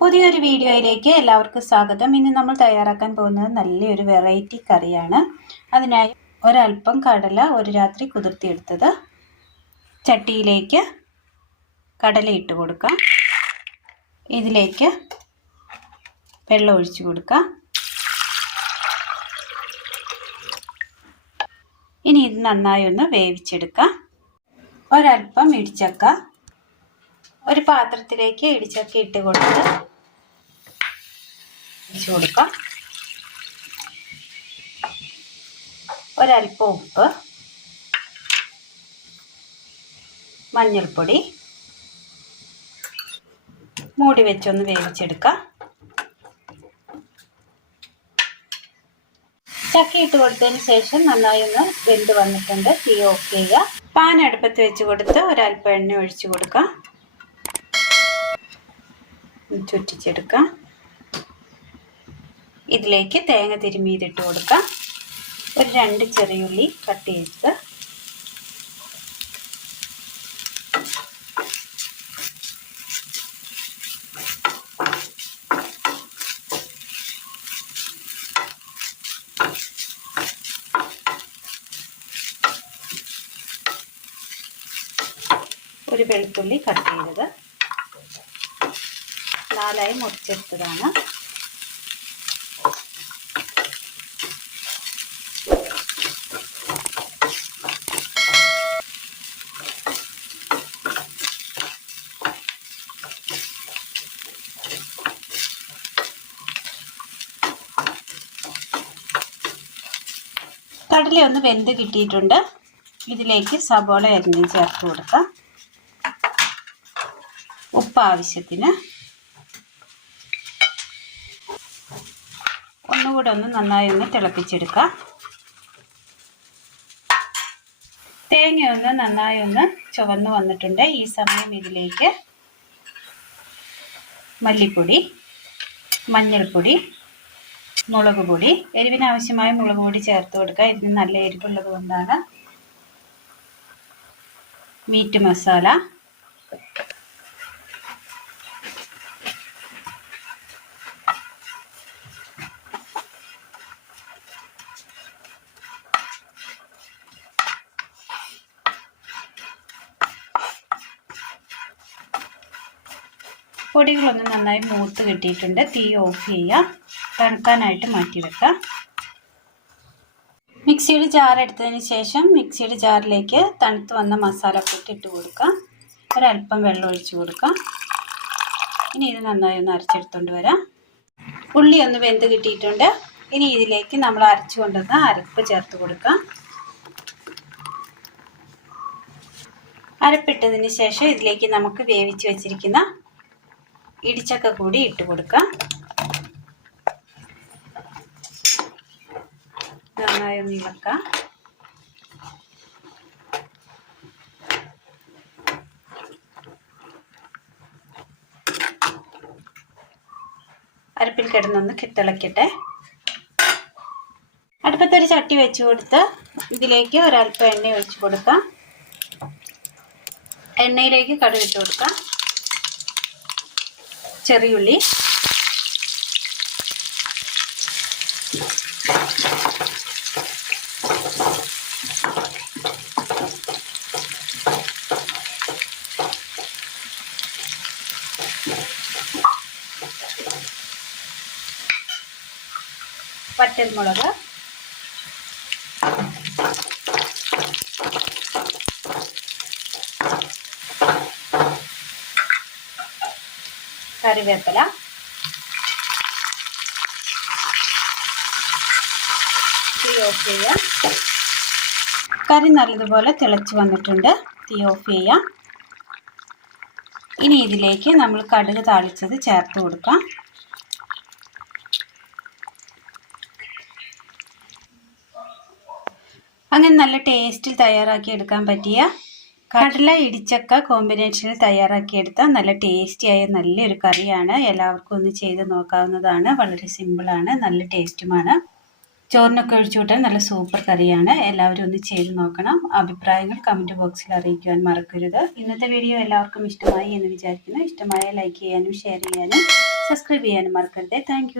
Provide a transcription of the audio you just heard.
പുതിയൊരു വീഡിയോയിലേക്ക് എല്ലാവർക്കും സ്വാഗതം. ഇന്ന് നമ്മൾ തയ്യാറാക്കാൻ പോകുന്നത് നല്ലൊരു വെറൈറ്റി കറിയാണ്. അതിനായി ഒരല്പം കടല ഒരു രാത്രി കുതിർത്തിയെടുത്തത് ചട്ടിയിലേക്ക് കടല ഇട്ട് കൊടുക്കാം. ഇതിലേക്ക് വെള്ളം ഒഴിച്ചു കൊടുക്കാം. ഇനി ഇത് നന്നായി ഒന്ന് വേവിച്ചെടുക്കാം. ഒരല്പം ഇടിച്ചക്ക ഒരു പാത്രത്തിലേക്ക് ഇടിച്ചക്ക ഇട്ട് കൊടുത്ത് ഒഴിച്ചു കൊടുക്കാം. ഒരല്പം ഉപ്പ്, മഞ്ഞൾപ്പൊടി, മൂടി വെച്ചൊന്ന് വേവിച്ചെടുക്കാം. ചക്ക ഇട്ട് കൊടുത്തതിന് ശേഷം നന്നായി ഒന്ന് വെന്ത് വന്നിട്ടുണ്ട്. തീ ഓഫ് ചെയ്യുക. പാൻ അടുപ്പത്ത് വെച്ച് കൊടുത്ത് ഒരല്പം എണ്ണ ഒഴിച്ചു കൊടുക്കാം. ചുറ്റിച്ചെടുക്കാം. ഇതിലേക്ക് തേങ്ങ തിരുമ്മിയിട്ടിട്ട് കൊടുക്കാം. ഒരു 2 ചെറിയുള്ളി കട്ട് ചെയ്ത് ഒരു വെളുത്തുള്ളി കട്ട് ചെയ്തത് 4 മുറിച്ചെടുത്തതാണ്. കടല ഒന്ന് വെന്ത് കിട്ടിയിട്ടുണ്ട്. ഇതിലേക്ക് സബോള അരിഞ്ഞ് ചേർത്ത് കൊടുക്കാം. ഉപ്പ് ആവശ്യത്തിന്. ഒന്നുകൂടെ ഒന്ന് നന്നായി ഒന്ന് തിളപ്പിച്ചെടുക്കാം. തേങ്ങ ഒന്ന് നന്നായി ഒന്ന് ചുവന്ന് വന്നിട്ടുണ്ട്. ഈ സമയം ഇതിലേക്ക് മല്ലിപ്പൊടി, മഞ്ഞൾപ്പൊടി, മുളക് പൊടി, എരിവിനാവശ്യമായ മുളക് പൊടി ചേർത്ത് കൊടുക്കുക. ഇതിന് നല്ല എരിവുള്ളത് കൊണ്ടാണ്. മീറ്റ് മസാല, പൊടികളൊന്ന് നന്നായി മൂത്ത് കിട്ടിയിട്ടുണ്ട്. തീ ഓഫ് ചെയ്യുക. തണുക്കാനായിട്ട് മാറ്റി വെക്കാം. മിക്സിയുടെ ജാർ എടുത്തതിന് ശേഷം മിക്സിയുടെ ജാറിലേക്ക് തണുത്ത് വന്ന മസാലപ്പൊടി ഇട്ട് കൊടുക്കാം. ഒരല്പം വെള്ളം ഒഴിച്ചു കൊടുക്കാം. ഇനി ഇത് നന്നായി ഒന്ന് അരച്ചെടുത്തുകൊണ്ട് വരാം. ഉള്ളി ഒന്ന് വെന്ത് കിട്ടിയിട്ടുണ്ട്. ഇനി ഇതിലേക്ക് നമ്മൾ അരച്ചു കൊണ്ടുവന്ന അരപ്പ് ചേർത്ത് കൊടുക്കാം. അരപ്പിട്ടതിന് ശേഷം ഇതിലേക്ക് നമുക്ക് വേവിച്ച് വെച്ചിരിക്കുന്ന ഇടിച്ചക്ക കൂടി ഇട്ട് കൊടുക്കാം. നന്നായി ഒന്ന് ഇളക്കാം. അരപ്പിൽ കിടന്നൊന്ന് തിളക്കട്ടെ. അടുപ്പത്തൊരു ചട്ടി വെച്ച് കൊടുത്ത് ഇതിലേക്ക് ഒരല്പം എണ്ണ ഒഴിച്ച് കൊടുക്കാം. എണ്ണയിലേക്ക് കടുക് ഇട്ട് കൊടുക്കാം. ചെറിയുള്ളി, വറ്റൽമുളക്, കറിവേപ്പില, തീ ഓഫ് ചെയ്യാം. കറി നല്ലതുപോലെ തിളച്ച് വന്നിട്ടുണ്ട്. തീ ഓഫ് ചെയ്യാം. ഇനി ഇതിലേക്ക് നമ്മൾ കടുക് താളിച്ചത് ചേർത്ത് കൊടുക്കാം. അങ്ങനെ നല്ല ടേസ്റ്റിൽ തയ്യാറാക്കി എടുക്കാൻ പറ്റിയ കടല ഇടിച്ചക്ക കോമ്പിനേഷനിൽ തയ്യാറാക്കിയെടുത്ത നല്ല ടേസ്റ്റിയായ നല്ലൊരു കറിയാണ്. എല്ലാവർക്കും ഒന്ന് ചെയ്ത് നോക്കാവുന്നതാണ്. വളരെ സിമ്പിളാണ്, നല്ല ടേസ്റ്റുമാണ്. ചോറിനൊക്കെ ഒഴിച്ചു കൂട്ടാൻ നല്ല സൂപ്പർ കറിയാണ്. എല്ലാവരും ഒന്ന് ചെയ്ത് നോക്കണം. അഭിപ്രായങ്ങൾ കമൻറ്റ് ബോക്സിൽ അറിയിക്കുവാൻ മറക്കരുത്. ഇന്നത്തെ വീഡിയോ എല്ലാവർക്കും ഇഷ്ടമായി എന്ന് വിചാരിക്കുന്നു. ഇഷ്ടമായ ലൈക്ക് ചെയ്യാനും ഷെയർ ചെയ്യാനും സബ്സ്ക്രൈബ് ചെയ്യാനും മറക്കരുത്. താങ്ക്